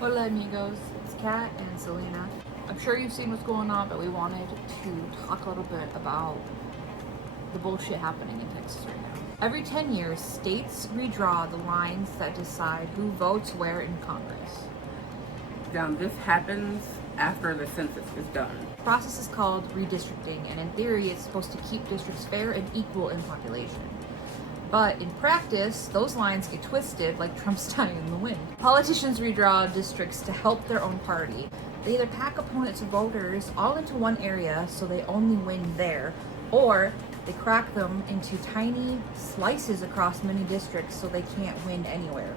Hola amigos, it's Kat and Selena. I'm sure you've seen what's going on, but we wanted to talk a little bit about the bullshit happening in Texas right now. Every 10 years, states redraw the lines that decide who votes where in Congress. Now, this happens after the census is done. The process is called redistricting, and in theory, it's supposed to keep districts fair and equal in population. But in practice, those lines get twisted like Trump's dying in the wind. Politicians redraw districts to help their own party. They either pack opponents' voters all into one area so they only win there, or they crack them into tiny slices across many districts so they can't win anywhere.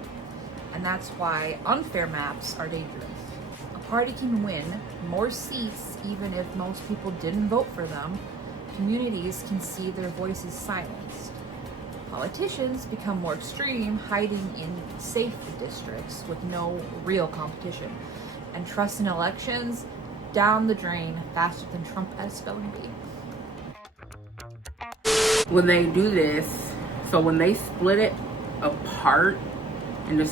And that's why unfair maps are dangerous. A party can win more seats even if most people didn't vote for them. Communities can see their voices silenced. Politicians become more extreme, hiding in safe districts with no real competition. And trust in elections down the drain faster than Trump at a spelling bee. When they do this, so when they split it apart into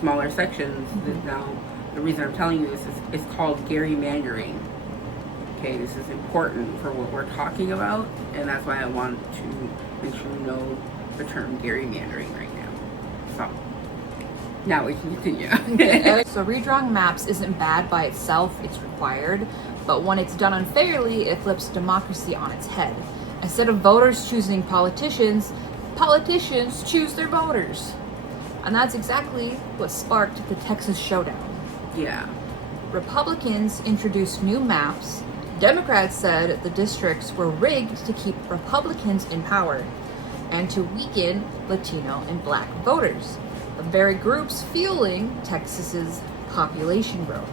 smaller sections, now the reason I'm telling you this is it's called gerrymandering. Okay, this is important for what we're talking about, and that's why I want to make sure you know the term gerrymandering right now. So now we can continue. So redrawing maps isn't bad by itself, it's required, but when it's done unfairly, it flips democracy on its head. Instead of voters choosing politicians, politicians choose their voters. And that's exactly what sparked the Texas showdown. Yeah. Republicans introduced new maps. Democrats said the districts were rigged to keep Republicans in power and to weaken Latino and Black voters, the very groups fueling Texas's population growth.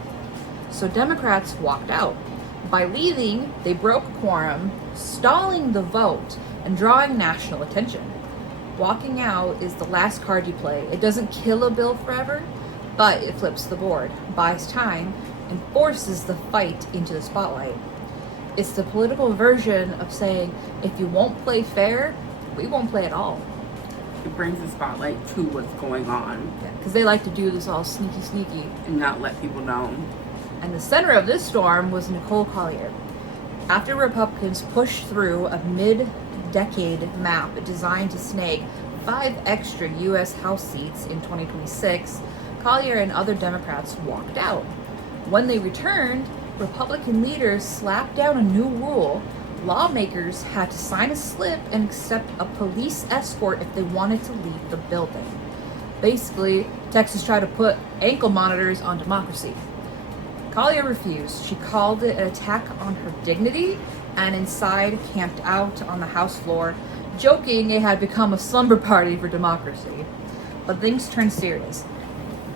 So Democrats walked out. By leaving, they broke quorum, stalling the vote and drawing national attention. Walking out is the last card you play. It doesn't kill a bill forever, but it flips the board, buys time, and forces the fight into the spotlight. It's the political version of saying, if you won't play fair, we won't play at all. It brings the spotlight to what's going on. Because they like to do this all sneaky. And not let people know. And the center of this storm was Nicole Collier. After Republicans pushed through a mid-decade map designed to snag 5 extra U.S. House seats in 2026, Collier and other Democrats walked out. When they returned, Republican leaders slapped down a new rule. Lawmakers had to sign a slip and accept a police escort if they wanted to leave the building. Basically, Texas tried to put ankle monitors on democracy. Collier refused. She called it an attack on her dignity and inside camped out on the House floor, joking it had become a slumber party for democracy. But things turned serious.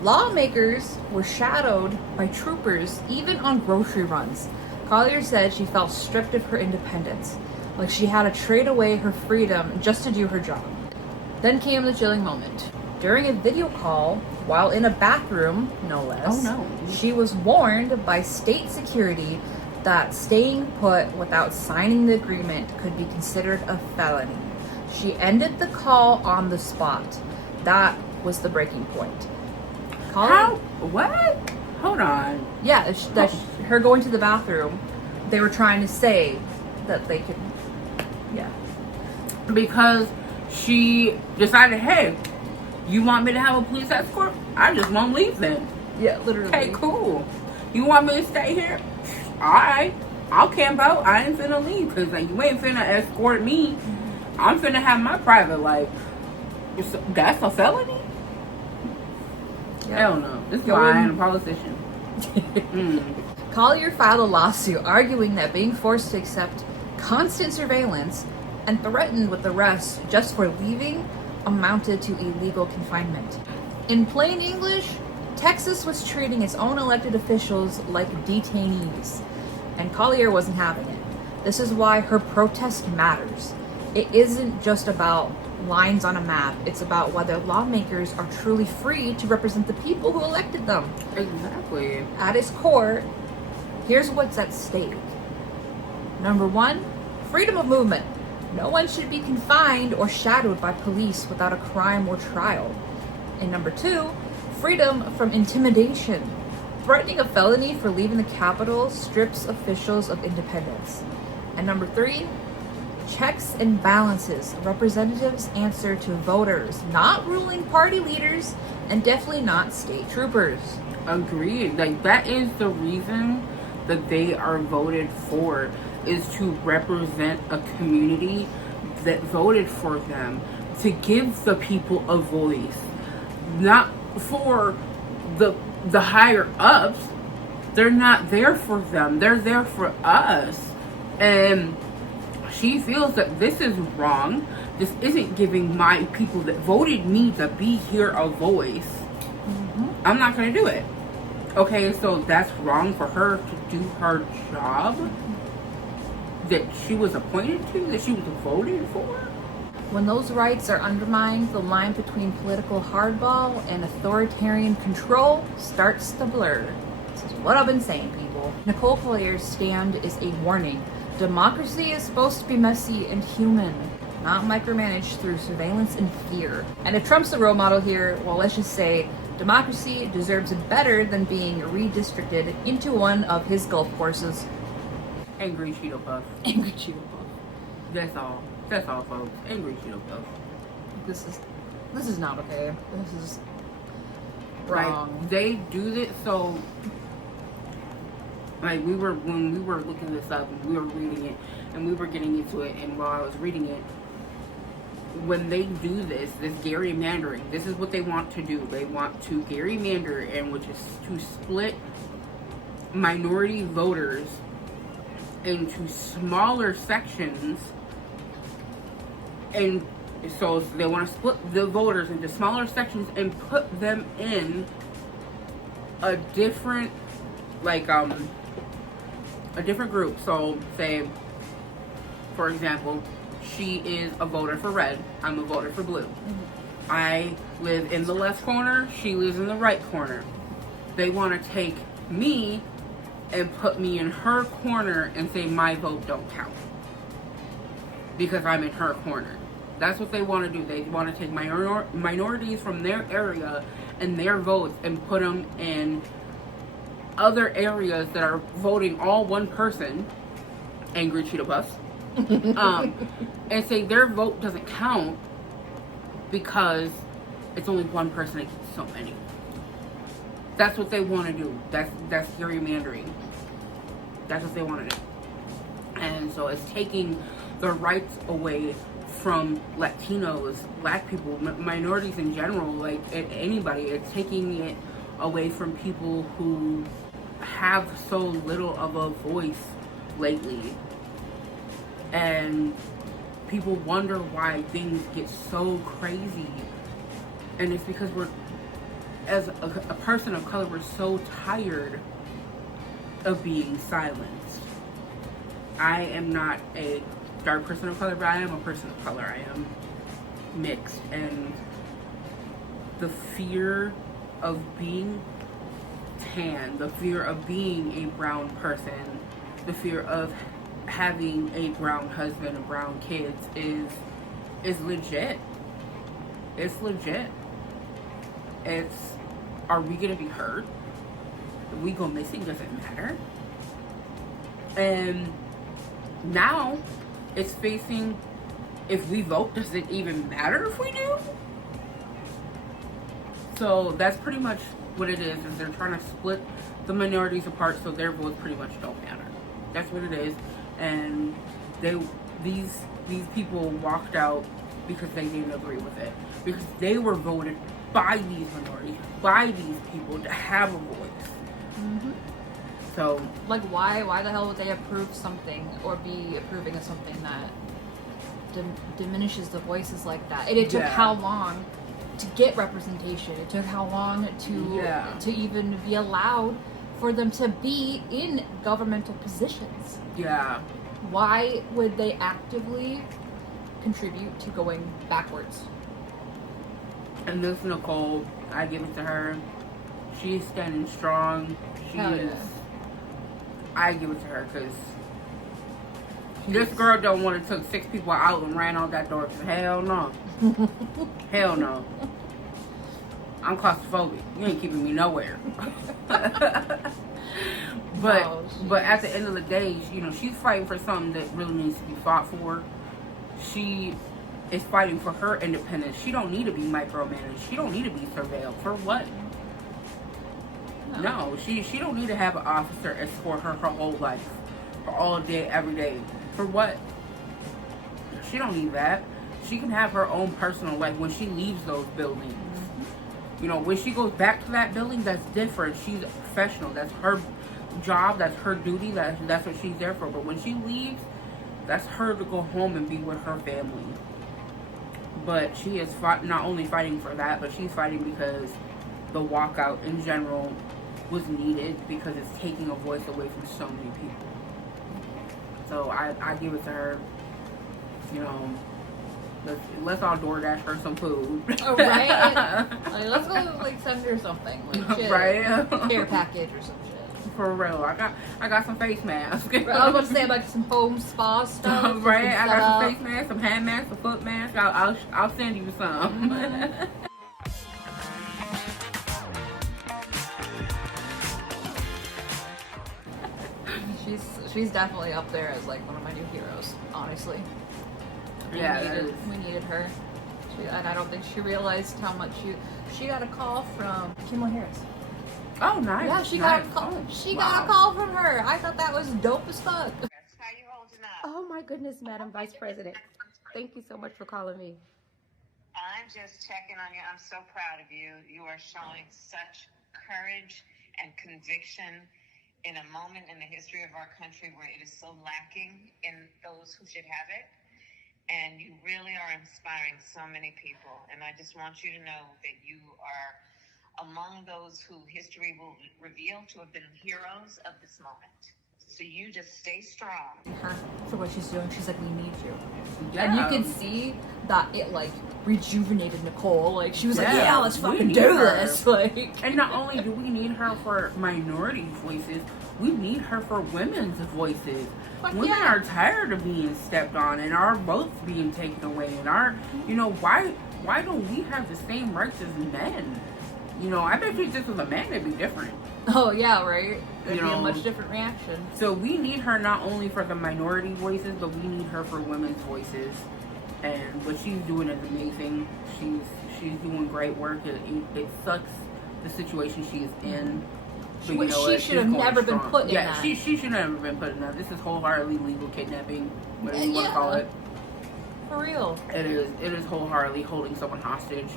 Lawmakers were shadowed by troopers even on grocery runs. Collier said she felt stripped of her independence, like she had to trade away her freedom just to do her job. Then came the chilling moment. During a video call, while in a bathroom, no less, she was warned by state security that staying put without signing the agreement could be considered a felony. She ended the call on the spot. That was the breaking point. How? What? Hold on. Yeah, her going to the bathroom, they were trying to say that they could, yeah. Because she decided, hey, you want me to have a police escort? I just won't leave then. Yeah, literally. Okay, cool. You want me to stay here? Alright. I'll camp out. I ain't finna leave because you ain't finna escort me. I'm finna have my private life. That's a felony? Yep. Hell no. This is why I ain't a politician. Collier filed a lawsuit arguing that being forced to accept constant surveillance and threatened with arrest just for leaving amounted to illegal confinement. In plain English, Texas was treating its own elected officials like detainees, and Collier wasn't having it. This is why her protest matters. It isn't just about lines on a map, it's about whether lawmakers are truly free to represent the people who elected them. Exactly. At its core, here's what's at stake. Number 1, freedom of movement. No one should be confined or shadowed by police without a crime or trial. And number 2, Freedom from intimidation. Threatening a felony for leaving the Capitol strips officials of independence. And number 3, checks and balances. Representatives answer to voters, not ruling party leaders, and definitely not state troopers. Agreed. Like, that is the reason that they are voted for, is to represent a community that voted for them, to give the people a voice, not for the higher ups. They're not there for them, they're there for us. And she feels that this is wrong. This isn't giving my people that voted me to be here a voice. I'm not going to do it. Okay, so that's wrong for her to do her job that she was appointed to, that she was voted for. When those rights are undermined, the line between political hardball and authoritarian control starts to blur. This is what I've been saying, people. Nicole Collier's stand is a warning. Democracy is supposed to be messy and human, not micromanaged through surveillance and fear. And if Trump's the role model here, well, let's just say democracy deserves better than being redistricted into one of his golf courses. Angry Cheeto Puff. Angry Cheeto Puff. That's all. That's all, folks. Angry Cheeto Puff. This is not okay. This is wrong. Like, they do this so. Like, when we were looking this up and we were reading it and we were getting into it, and while I was reading it, when they do this gerrymandering, this is what they want to do. They want to gerrymander, and which is to split minority voters into smaller sections. And so they want to split the voters into smaller sections and put them in a different, like, a different group. So, say, for example, she is a voter for red, I'm a voter for blue. I live in the left corner, she lives in the right corner. They want to take me and put me in her corner and say my vote don't count because I'm in her corner. That's what they want to do. They want to take minorities from their area and their votes and put them in other areas that are voting all one person, Angry Cheeto Puffs, and say their vote doesn't count because it's only one person against so many. That's what they want to do. That's gerrymandering. That's what they want to do. And so it's taking the rights away from Latinos, Black people, minorities in general, like anybody. It's taking it away from people who have so little of a voice lately. And people wonder why things get so crazy. And it's because as a person of color, we're so tired of being silenced. I am not a dark person of color, but I am a person of color. I am mixed, and the fear of being tan, the fear of being a brown person, the fear of having a brown husband and brown kids is legit. It's legit. It's, are we gonna be hurt? If we go missing, does it matter? And now it's facing, if we vote, does it even matter if we do? So that's pretty much what it is they're trying to split the minorities apart so their votes pretty much don't matter. That's what it is. And these people walked out because they didn't agree with it. Because they were voted by these minorities, by these people to have a voice. Mm-hmm. So, like, why the hell would they approve something or be approving of something that diminishes the voices like that? And it took how long to get representation? It took how long to even be allowed for them to be in governmental positions? Yeah. Why would they actively contribute to going backwards? And this Nicole, I give it to her. She's standing strong. I give it to her because this girl don't want to took 6 people out and ran out that door. Hell no. Hell no. I'm claustrophobic. You ain't keeping me nowhere. But at the end of the day, you know, she's fighting for something that really needs to be fought for. She is fighting for her independence. She don't need to be micromanaged. She don't need to be surveilled. For what? No, she don't need to have an officer escort her whole life, for all day, every day. For what? She don't need that. She can have her own personal life when she leaves those buildings. You know, when she goes back to that building, that's different. She's a professional. That's her job. That's her duty. That's what she's there for. But when she leaves, that's her to go home and be with her family. But she is not only fighting for that, but she's fighting because the walkout in general was needed, because it's taking a voice away from so many people. So I give it to her. You know, let's all DoorDash her some food. Oh, right? Like, let's go, like, send her something. Like, shit. Right? Care package or some shit. For real. I got some face masks. I was about to say, like, some home spa stuff. Right? I got some face masks, some hand masks, some foot masks. I'll send you some. She's definitely up there as, like, one of my new heroes, honestly. Yeah, we needed her. And I don't think she realized how much she got a call from Kimberly Harris. Oh, nice. Yeah, she got a call. Got a call from her. I thought that was dope as fuck. How you holding up? Oh my goodness, Madam Vice President. Thank you so much for calling me. I'm just checking on you. I'm so proud of you. You are showing such courage and conviction in a moment in the history of our country where it is so lacking in those who should have it. And you really are inspiring so many people. And I just want you to know that you are among those who history will reveal to have been heroes of this moment. So you just stay strong. For what she's doing, she's like, we need you. Yeah. And you can see that it, like, rejuvenated Nicole. Like, she was like, Yeah, yeah, let's we fucking need do her. this. Like, And not only do we need her for minority voices, we need her for women's voices. Fuck Women yeah. are tired of being stepped on and our votes being taken away. And you know, why don't we have the same rights as men? You know, I bet if this was a man, it'd be different. oh yeah, right? It'd be a know, much different reaction. So we need her not only for the minority voices, but we need her for women's voices. And what she's doing is amazing. She's doing great work. It sucks the situation she is in. But you know She what? should have She's going never been strong. put in yeah, that. she should have never been put in that. This is wholeheartedly legal kidnapping, whatever you want to call it. For real. It is wholeheartedly holding someone hostage.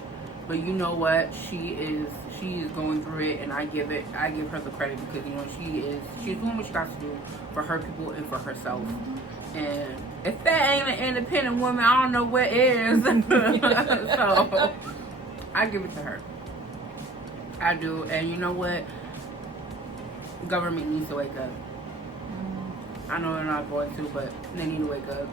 But you know what? She is going through it, and I give her the credit because, you know, she's doing what she got to do for her people and for herself. And if that ain't an independent woman, I don't know what is. So I give it to her. I do. And you know what? Government needs to wake up. I know they're not going to, but they need to wake up.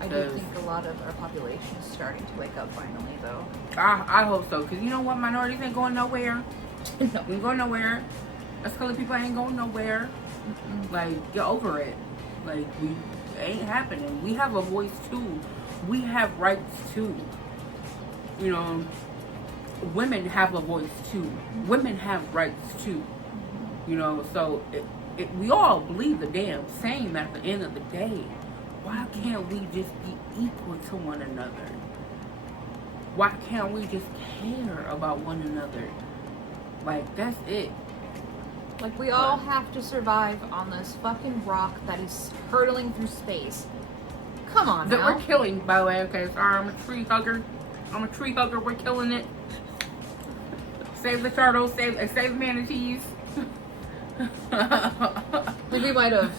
I do think a lot of our population is starting to wake up finally, though. I hope so, because you know what? Minorities ain't going nowhere. No. We ain't going nowhere. Us colored people ain't going nowhere. Like, get over it. Like, it ain't happening. We have a voice too. We have rights too. You know, women have a voice too. Women have rights too. You know, so we all believe the damn same at the end of the day. Why can't we just be equal to one another? Why can't we just care about one another? Like, that's it. Like, we all have to survive on this fucking rock that is hurtling through space. Come on That now. we're killing, by the way. Okay, sorry, I'm a tree hugger. We're killing it. Save the turtles. Save the manatees. Like, we might have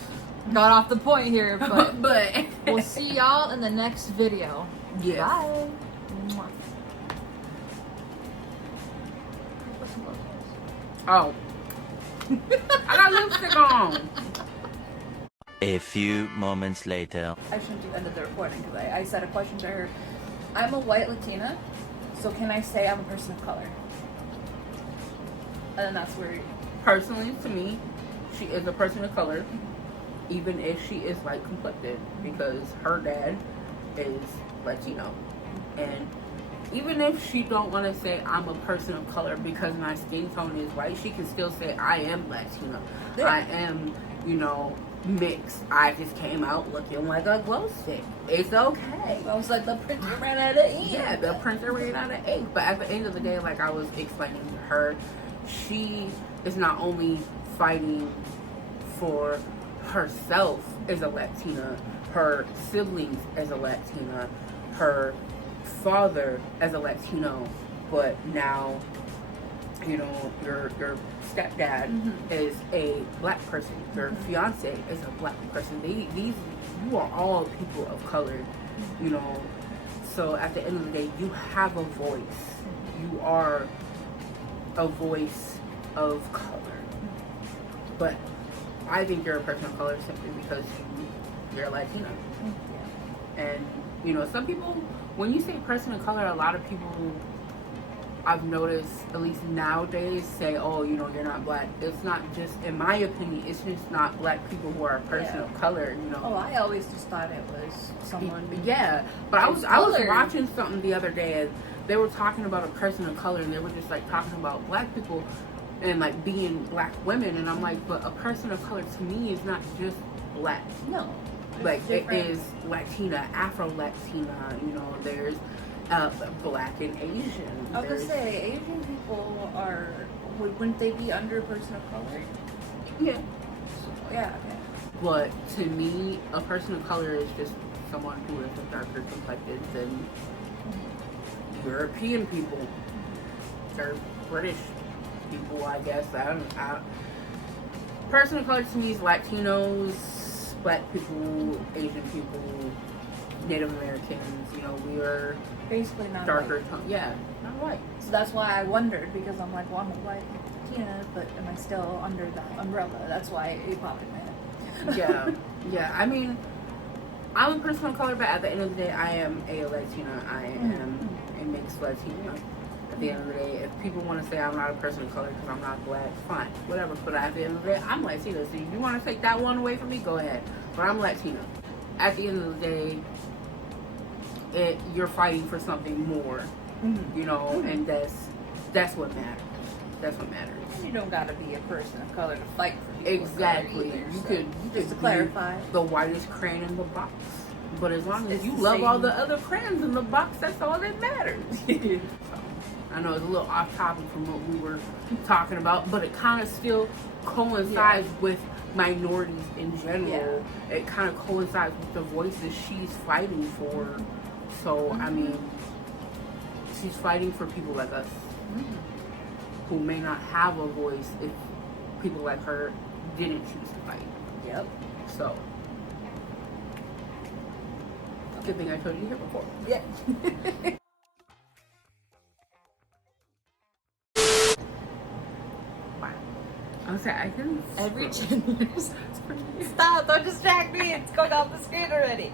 got off the point here, but but we'll see y'all in the next video. yes. Bye. Mwah. Oh. I got lipstick on. A few moments later. I shouldn't have ended the recording because I said a question to her. I'm a white Latina, so can I say I'm a person of color? And then that's where... Personally, to me, she is a person of color, even if she is light complected, because her dad is Latino. And even if she don't want to say I'm a person of color because my skin tone is white, she can still say I am Latina. Yeah. I am, you know, mixed. I just came out looking like a glow stick. It's okay. I was like, the printer ran out of ink. Yeah, the printer ran out of ink. But at the end of the day, like I was explaining to her, she is not only fighting for herself as a Latina, her siblings as a Latina, her father as a Latino, but now, you know, your stepdad is a black person, your fiance is a black person. These you are all people of color, you know. So at the end of the day, you have a voice. You are a voice of color. But I think you're a person of color simply because you're Latina. And, you know, some people, when you say person of color, a lot of people I've noticed, at least nowadays, say, oh, you know, you're not black. It's not just, in my opinion, it's just not black people who are a person of color, you know. Oh, I always just thought it was someone. Yeah, but I was watching something the other day, and they were talking about a person of color, and they were just like talking about black people and like being black women, and I'm like, but a person of color to me is not just black. No. Like different. it is Latina, Afro-Latina, you know, there's black and Asian. I was gonna say, Asian people are, wouldn't they be under a person of color? Yeah. Yeah, okay. But to me, a person of color is just someone who is a darker complected than European people. Or British people, I guess. Person of color to me is Latinos, black people, Asian people, Native Americans. You know, we are Basically not darker white. tone. Yeah, not white. So that's why I wondered, because I'm like, well, I'm a white Latina, but am I still under that umbrella? That's why it popped in my head. Yeah, yeah. I mean, I'm a person of color, but at the end of the day, I am a Latina. I am a mixed Latina. At the end of the day, if people want to say I'm not a person of color because I'm not black, fine, whatever. But at the end of the day, I'm Latina. So if you want to take that one away from me, go ahead. But I'm Latina. At the end of the day, you're fighting for something more, you know, and that's what matters. That's what matters. You don't gotta be a person of color to fight for people. Exactly. Either, You so. could Just to be clarify. the whitest crayon in the box. But as long as It's you the love all same. the other crayons in the box, that's all that matters. So, I know it's a little off topic from what we were talking about, but it kind of still coincides with minorities in general. It kind of coincides with the voices she's fighting for. So, I mean, she's fighting for people like us who may not have a voice if people like her didn't choose to fight. Yep. So, good thing I told you here before. Yeah. Wow. I was saying, I can Every 10 years. Stop, don't distract me. It's going off the screen already.